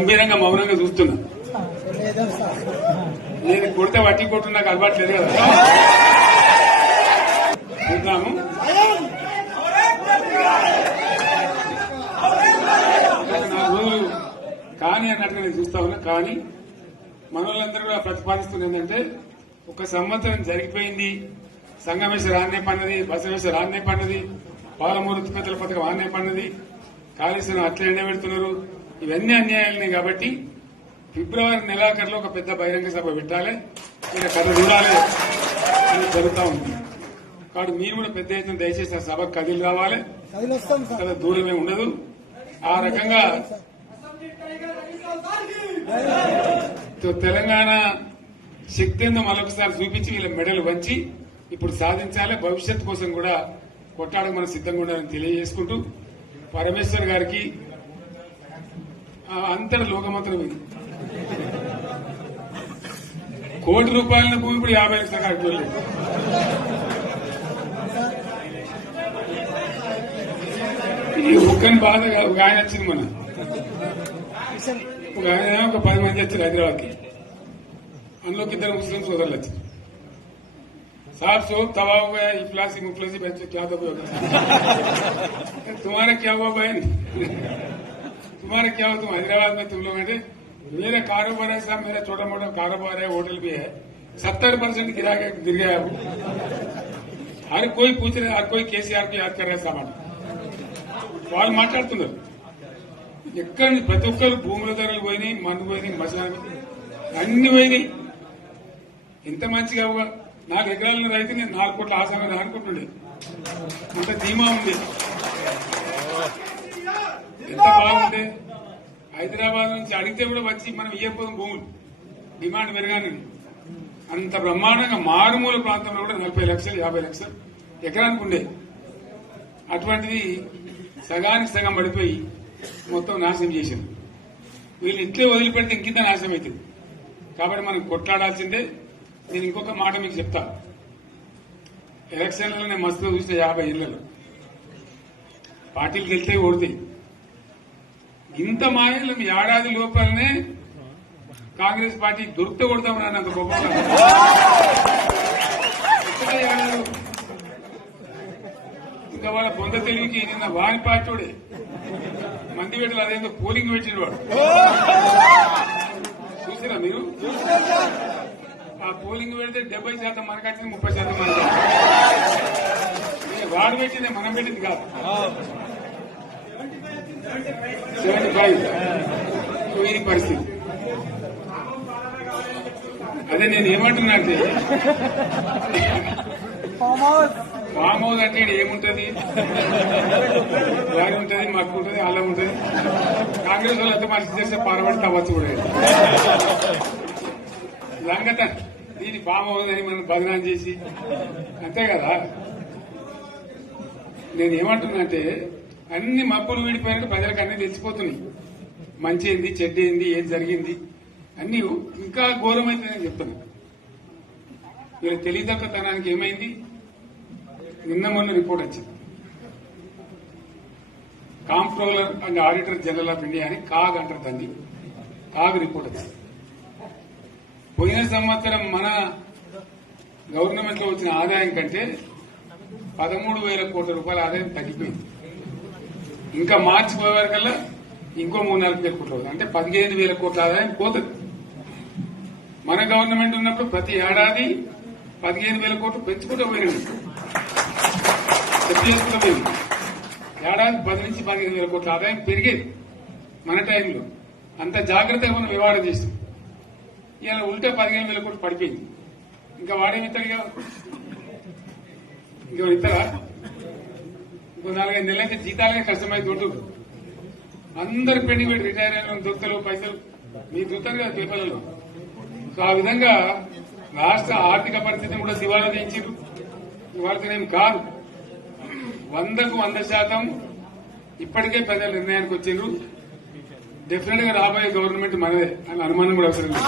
గంభీరంగా మౌనంగా చూస్తున్నా. నేను కొడితే వట్టి కొట్టు నాకు అలవాట్లేదు కదా. చూద్దాము. కానీ అన్నట్టుగా నేను చూస్తా ఉన్నా. కానీ మనోళ్ళందరూ కూడా ప్రతిపాదిస్తుంది ఏంటంటే, ఒక సంవత్సరం జరిగిపోయింది, సంగమేశ్వర ఆన్నే పన్నది, బసవేశ్వర ఆన్నే పన్నది, పాలమూరు ఉత్పత్తుల పథకం ఆన్నే పన్నది, కాళేశ్వరం అట్లా ఎండబెడుతున్నారు, ఇవన్నీ అన్యాయాలనే. కాబట్టి ఫిబ్రవరి నెలాఖరులో ఒక పెద్ద బహిరంగ సభ పెట్టాలి, ఇక్కడ కథ చూడాలి అని జరుగుతూ ఉంది. కాబట్టి మీరు కూడా పెద్ద ఎత్తున దయచేసి ఆ సభకు కదిలి రావాలి, కదా దూరమే ఉండదు. ఆ రకంగా తెలంగాణ శక్తి ఏందో మరొకసారి చూపించి వీళ్ళ మెడలు వంచి ఇప్పుడు సాధించాలి. భవిష్యత్ కోసం కూడా కొట్టాడకు మనం సిద్ధంగా ఉండాలని తెలియజేసుకుంటూ, పరమేశ్వర్ గారికి అంతటి లోకమంత్రమైంది. కోటి రూపాయల భూమి ఇప్పుడు 50 లక్షల కాకపోలేదు. ఈ ఒక్కని బాధ ఒక ఆయన వచ్చింది, మన ఒక ఆయన ఒక 10 మంది వచ్చారు హైదరాబాద్కి. అందులోకి 2 ముస్లిం సోదరులు వచ్చారు. साहब शोक तबाह हो गया, इफलासी मुफलसी बच्चे क्या दबे हो गए. तुम्हारा क्या हुआ बहन, तुम्हारा क्या हुआ, तुम हैदराबाद में तुम लोग हैं. मेरा कारोबार है साहब, मेरा छोटा मोटा कारोबार है, होटल भी है, 70% गिर गया. हर कोई पूछ रहे, हर कोई केसीआर को याद कर रहा है सामान. వాళ్ళు మాట్లాడుతున్నారు. ఎక్కడ ప్రతి ఒక్కరు భూముల ధరలు పోయినాయి, మందు పోయినాయి, మసాలా అన్ని పోయినాయి. ఎంత మంచిగా 4 ఎకరాల రైతు నేను 4 కోట్ల ఆసాగా అనుకుంటుండే, అంత ధీమా ఉంది, ఎంత బాగుండే. హైదరాబాద్ నుంచి అడిగితే కూడా వచ్చి మనం ఇయ్యకపోదాం భూములు, డిమాండ్ పెరగాలని. అంత బ్రహ్మాండంగా మారుమూల ప్రాంతంలో కూడా 40 లక్షలు 50 లక్షలు ఎకరానికి ఉండే. అటువంటిది సగానికి సగం పడిపోయి మొత్తం నాశనం చేశారు. వీళ్ళు ఇంట్లో వదిలిపెడితే ఇంకింత నాశనం అవుతుంది. కాబట్టి మనం కొట్లాడాల్సిందే. నేను ఇంకొక మాట మీకు చెప్తా. ఎలక్షన్లలో నేను మస్తుగా చూస్తే 50 ఇళ్లలో పార్టీలు గెలితే ఓడితే ఇంత మాయలు ఏడాది లోపలనే కాంగ్రెస్ పార్టీ దొరికితే కొడతామని అన్నంత గొప్ప. ఇంకా వాళ్ళ బొంద తెలివికి నిన్న వాని పార్టీడే మంది పెట్టలు అదేందో పోలింగ్ పెట్టిన వాడు చూసిరా మీరు. ఆ పోలింగ్ పెడితే 70% మనకు వచ్చింది, 30% మనకు. వాడు పెట్టింది మనం పెట్టింది కాదు. 75 ఇది పరిస్థితి. అదే నేను ఏమంటున్నా అంటే, ఫామ్ హౌస్ అంటే ఏముంటది, వారి ఉంటది, మాకు ఉంటది, అలా ఉంటది. కాంగ్రెస్ వాళ్ళు అంతా మనసు చేస్తే పారబడి తవ్వచ్చు కూడా లంగత. దీన్ని ఫామ్ హౌస్ అని మనం బదనాం చేసి అంతే కదా. నేను ఏమంటున్నానంటే, అన్ని మబ్బులు విడిపోయినట్టు ప్రజలకు అన్ని తెలిసిపోతున్నాయి. మంచి ఏంది, చెడ్డ ఏంది, ఏం జరిగింది అన్ని ఇంకా ఘోరమైంది నేను చెప్తున్నా. వీళ్ళ తెలియదక్కతనానికి ఏమైంది, నిన్న మొన్న రిపోర్ట్ వచ్చింది. Comptroller and auditor general of India అని కాగ్ అంటారు దాన్ని. కాగ్ రిపోర్ట్ వచ్చింది. పోయిన సంవత్సరం మన గవర్నమెంట్ లో వచ్చిన ఆదాయం కంటే 13,000 కోట్ల రూపాయల ఆదాయం తగ్గిపోయింది. ఇంకా మార్చి పోయే వరకల్లా ఇంకో 3-4 కోట్ల రూపాయలు, అంటే 15,000 కోట్ల ఆదాయం పోతుంది. మన గవర్నమెంట్ ఉన్నప్పుడు ప్రతి ఏడాది 15,000 కోట్లు పెంచుకుంటూ పోయినాడు, చేసుకుంటూ పోయింది. ఏడాది 10 నుంచి 15,000 కోట్ల ఆదాయం పెరిగేది మన టైంలో. అంత జాగ్రత్తగా మనం వ్యవహారం చేస్తాం. ఇలా ఉల్టా 15,000 కోట్లు పడిపోయింది. ఇంకా వాడేమిస్తాడు, ఇంకా ఇస్తారా? ఇంకో 4-5 నెలలకి జీతాలకే కష్టమైంది. అందరు పెండింగ్ పెట్టి రిటైర్ అయిన దొత్తలు పైసలు మీ దొత్తారు కదా పేపర్లలో. సో ఆ విధంగా రాష్ట్ర ఆర్థిక పరిస్థితిని కూడా దివాలా చేయించారు. ఇవాళనేం కాదు, 100కు 100% ఇప్పటికే ప్రజల నిర్ణయానికి వచ్చారు. డెఫినెట్ గా రాబోయే గవర్నమెంట్ మనదే అని అనుమానం కూడా అవసరం లేదు.